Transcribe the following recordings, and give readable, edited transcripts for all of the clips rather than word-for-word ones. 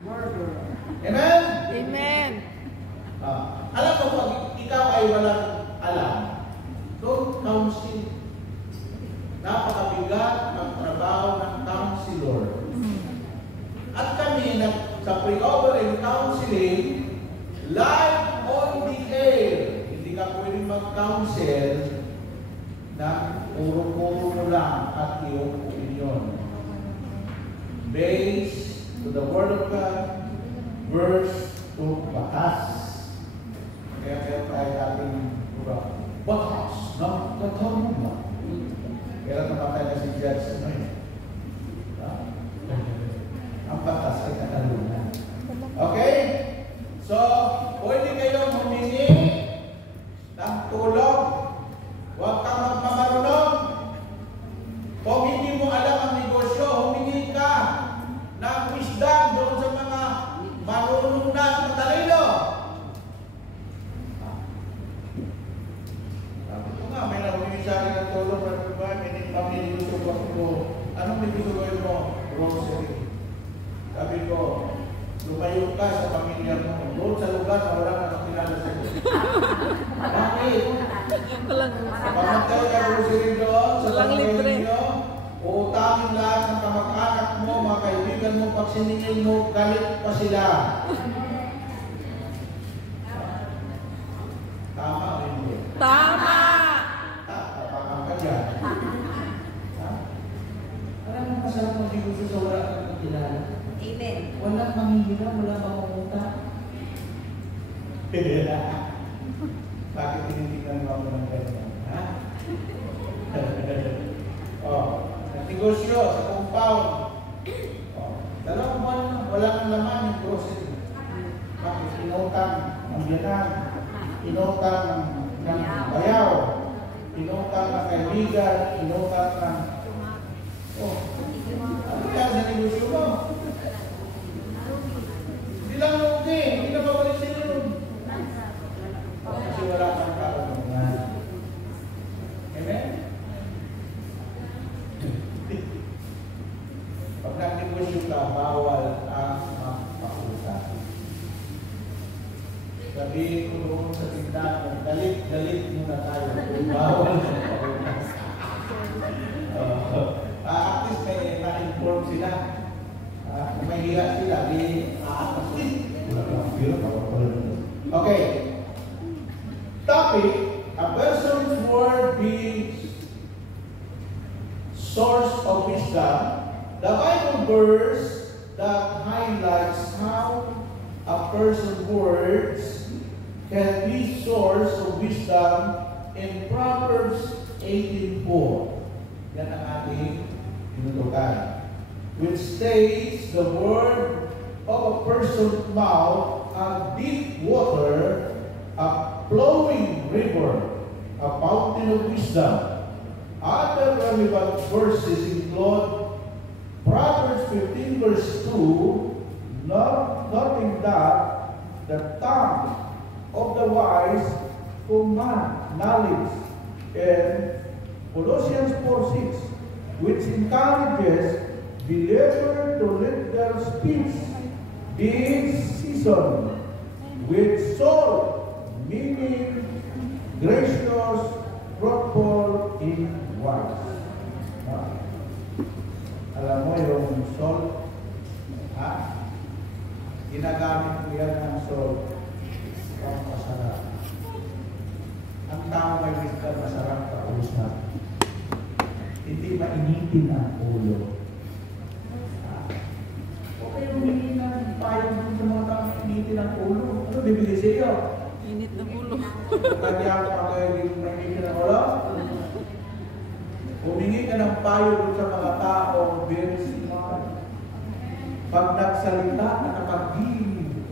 Amen? Amen. Alam mo, pag ikaw ay walang alam, don't counsel. Napakabigat ang trabaho ng counselor. At kami, sa pre-over and counseling, live on the air. Hindi ka pwedeng mag-counsel na puro-puro mo lang at iyong opinion. Based to the Word of God, verse to batas. Kaya tayo dating batas ng katanungan. Kaya namatay na si Judge ano yun? Ang batas ay katanungan. Okay? So, pwede kayong humingi ng tulong. Huwag kang magmamarunong. Kung hindi mo alam ang negosyo, humingi ka ng wisdom doon sa mga marunong na at matalino. Sabi ko nga, may nahumingi sa akin ng tulong. May gusto ko. Anong may gusto ko mo? Grocery. Sabi ko, lumayo ka sa pamilya mo. Doon sa lugar na wala na nakilala sa iyo. Bakit? Pagkakay ka grocery doon, sa pamilya nyo, utangin lahat ng kamag-anak mo, mga kaibigan mo, pag siningin mo, galit pa sila. Tama o hindi? Tama! Tapakang ka dyan. Alam mo, masarap mag-gusto sa wala kang kakilala. Amen. Walang manghihira, wala mamunta. Bakit tinitingnan mo ako ng ganyan? Ha? Negosyo sa compound. Dalawang buwan na, wala kang laman yung grocery. Bakit? Inutang ng biyanan, inutang ng bayaw, inutang ng kaibigan, inutang ng... ano yan sa negosyo mo? Hindi lang okay, hindi na babalik sa inyo. Kasi wala kang karunungan. Amen? Pag nag-negosyo ka, bawal ang magpakutan. Sabihin ko doon sa tindahan, galit muna tayo. Bawal ang magpakutan. At least may na-inform sila. Kung may hiya sila, okay. Topic, a person's word being source of wisdom. The Bible verse that highlights how a person's words can be source of wisdom in Proverbs 18:4. Yan ang ating tinutukan. Which states the word of a person's mouth a deep water, a flowing river, a fountain of wisdom. Other relevant verses include Proverbs 15 verse 2, noting that the tongue of the wise command knowledge, and Colossians 4:6, which encourages believers to let their speech be seasoned with salt, meaning gracious, fruitful, in wise. Alam mo yung salt, ginagamit ko yan ng salt ang masarap. Ang tao may wisdom, masarap kausap. Hindi mainitin ang ulo. Okay, humingi ng payong sa mga tao mainitin ang ulo. Ano bibili sa iyo? Init ng ulo. Kaya pa kayo mainitin ang ulo? Humingi ka ng payo sa mga tao, very smart. Pag nagsalita, nakapag-giling,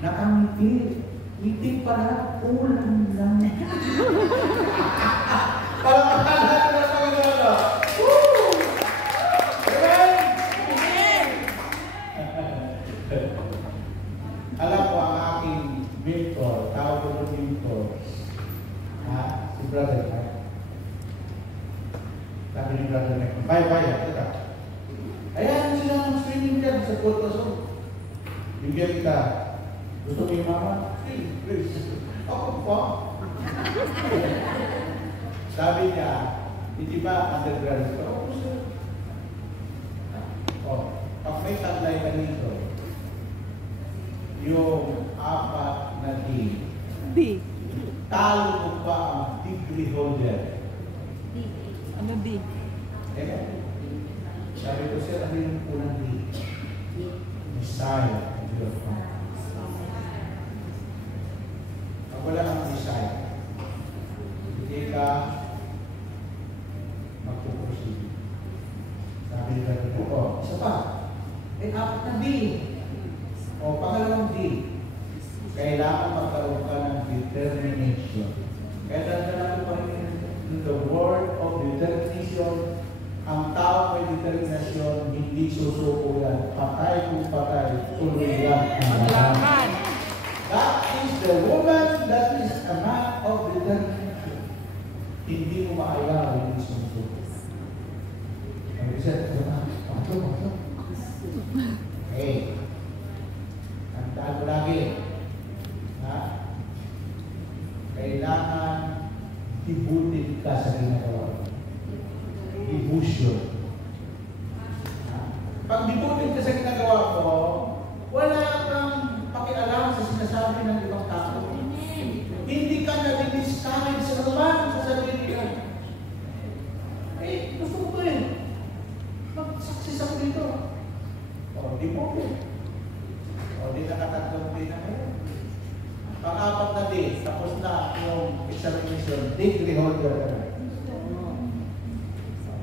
nakangiti, ngiti pala, ulan lang. Palakasan na sa mga woo! Amen? Amen! Alam ko ang aking mentor, tawag ko ng mentor, si Brother Mike. Sabi ni Brother Mike, bye-bye, ito ka. Ayan sila ng swimming dyan sa Puerto Sol. Bigyan kita. Gusto mo yung mama? Please. Ako po. Sabi niya, hindi ba undergraduate? Oo, sir. Oh, pag may taglay ka dito, yung 4 na D, D. talo mo ba ang degree holder? Ano D? Sabi ko, sir, ano yung unang D? Messiah of your heart. Pag wala kang Messiah, hindi ka magpupursige. Sabi ko dito, isa pa, 4 na D. O, pangalawang D, kailangan magkaroon ka ng determination. Kaya dadala ko pa rin the word of determination. Ang tao may determinasyon, hindi susuko yan. Patay kung patay, tuloy yan ang lahat. Laban. That is the woman, that is a man of determination. Hindi mo maayaw, hindi sumusuko. Ang isa, pasok. Hey, tandaan mo lagi, ha? Kailangan dibutin ka sa ginagawa mo. Devotion. Pag dibutin ka sa ginagawa mo, wala kang pakialam sa sinasabi ng ibang tao. Hindi ka na-discourage sa naman sa sarili ka. Eh, gusto ko rin. Mag-success ako dito. O, devoted. O, di nakatatlong din na kayo. Pang-4 na din, tapos na yung examination, degree holder ka na.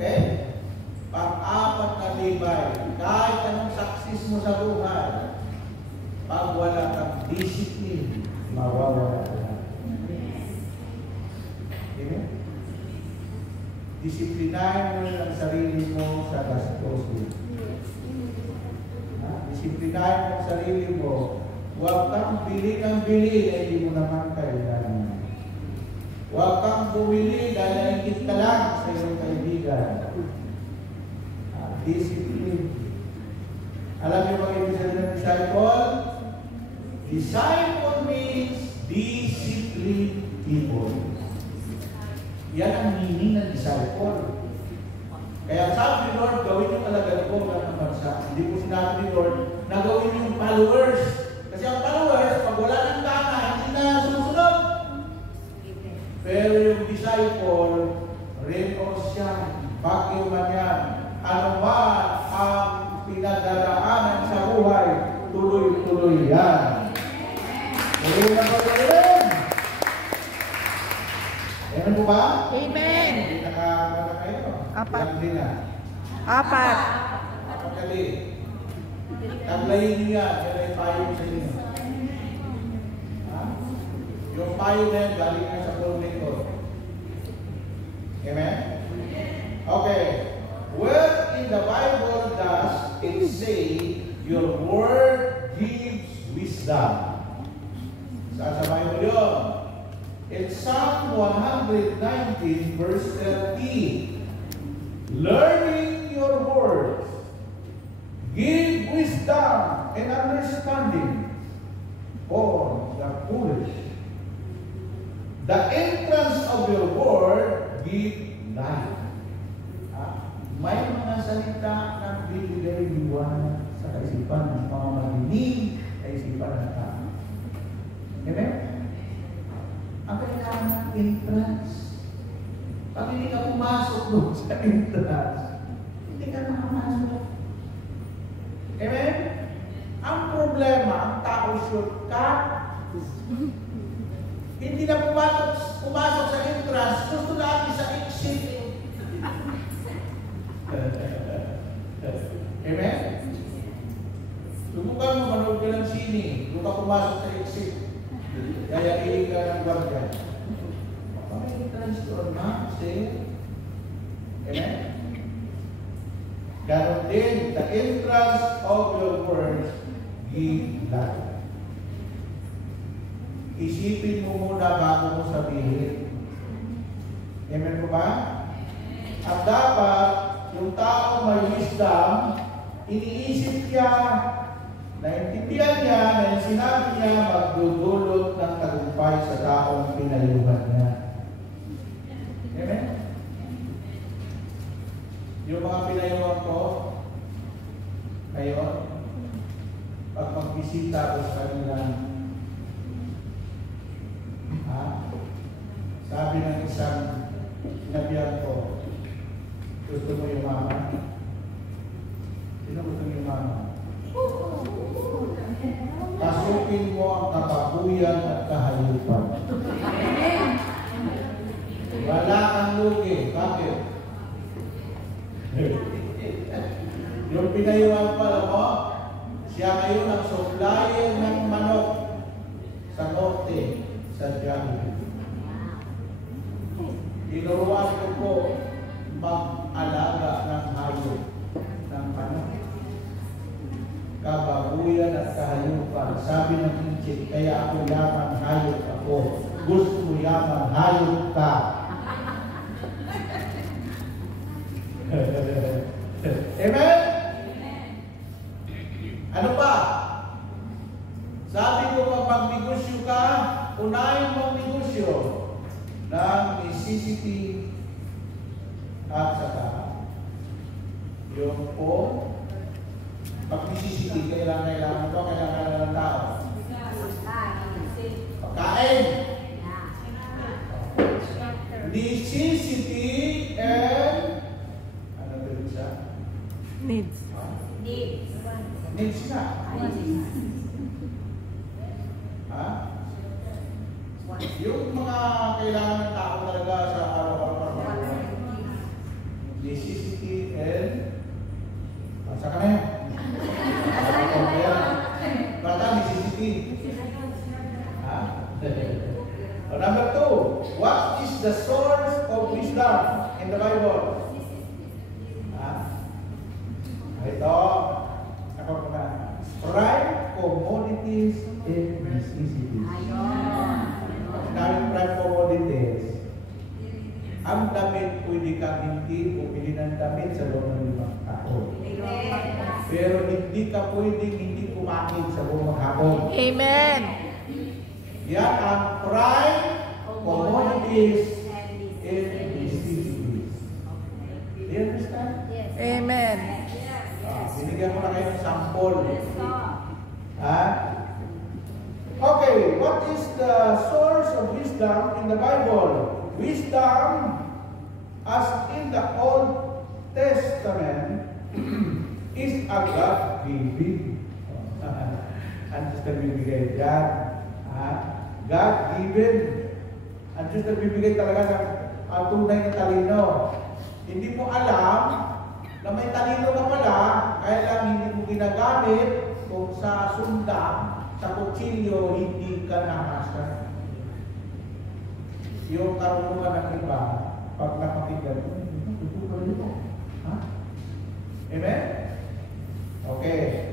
Okay? Pang-4 na libay, kahit anong success mo sa buhay, pag wala kang discipline, mawawala ka na. Amen? Disiplinahin mo ang sarili mo sa gastusin. Disiplinahin mo ang sarili mo. Huwag kang bili ng bili, eh hindi mo naman kailangan. Huwag kang bumili dahil naingit ka lang sa iyong kaibigan. Discipline. Alam niyo mga ibig sabihin ng disciple? Disciple means disciplined people. Yan ang meaning ng disciple. Kaya sabi ni Lord, gawin yung alagad ko ng bansa. Hindi po sinabi ni Lord na gawin yung followers. Kasi ang followers, pag wala ng gana, hindi na susunod. Pero yung disciple, renos yan, bagyo man yan. Ano ba ang pinagdaraanan sa buhay, tuloy-tuloy yan. Ngayon na pag-ulit. Amen po ba? Amen. Hindi nakakala kayo. 4. Ilang din na? 4. Kapagkali. Taglayin niyo yan. Yan ay payo sa inyo. Ha? Yung payo na yan, galing na sa pulpit ko. Amen? Okay. Where in the Bible does it say your word gives wisdom? Saan sa Bible yun? It's Psalm 119 verse 13. Learning your words, give wisdom and understanding for the foolish. The entrance of your word give life. May mga salita ng bibigay liwanag sa kaisipan ng pamamaginig kaisipan ng tao. Amen? Ang kailangan ng entrance. Pag hindi ka pumasok doon sa entrance, hindi ka nakamasok. Amen? Ang problema, ang tao shortcut. Hindi na pumasok sa entrance, gusto lagi sa exit. Amen? Subukan mo, manood ka ng sini, doon ka pumasok sa exit. Kaya ilig ka ng guardia. May entrance doon, ha? See? Amen? Ganon din, the entrance of your words give life. Isipin mo muna bago mo sabihin. Amen po ba? At dapat, yung tao may wisdom, iniisip niya, naintindihan niya niya magdudulot ng tagumpay sa taong pinayuhan niya. Amen? Yung mga pinayuhan ko, ngayon, pag magbisita ako sa kanilang, sabi ng isang sinabihan ko, gusto mo yumaman? Sino gusto mo yumaman? Pasukin mo ang kababuyan at kahayupan. Wala kang lugi. Bakit? Yung pinayuhan pa, alam mo, siya ngayon ang supplier ng manok sa norte, sa Japan. Tinuruan ko po mag-alaga ng hayop ng manok. Kababuyan at kahayupan. Sabi ng Inchik, kaya ako yaman, hayop ako. Gusto mo yaman, hayop ka. Amen? Ano pa? Sabi ko, kapag negosyo ka, unahin mong negosyo ng necessity at saka yung po pag-necessity, kailangan ito, kailangan ng tao. Pagkain. Necessity and ano ba siya? Needs. Needs na. Yung mga kailangan ng tao talaga sa araw-araw. Necessity and saka na yan. Bata, necessity. Number 2, what is the source of wisdom in the Bible? Ito, ako na. Prime commodities and necessities. Dahil prime commodities, ang damit pwede kang hindi bumili ng damit sa loob ng 5 taon. Pero hindi ka pwedeng hindi kumain sa buong hapon. Amen. Yan ang prime commodities and necessities. Do you understand? Amen. Binigyan ko na kayo ng sample. Okay, what is the source of wisdom in the Bible? Wisdom, as in the Old Testament, is a God-given. Ang Diyos na bibigay dyan. God-given. Ang Diyos na bibigay talaga ng tunay na talino. Hindi mo alam na may talino ka pala, kaya lang hindi mo ginagamit kung sa sunda, sa kutsilyo, hindi ka nahasa. Yung karunungan ng iba, pag napakinggan mo, Amen? Okay.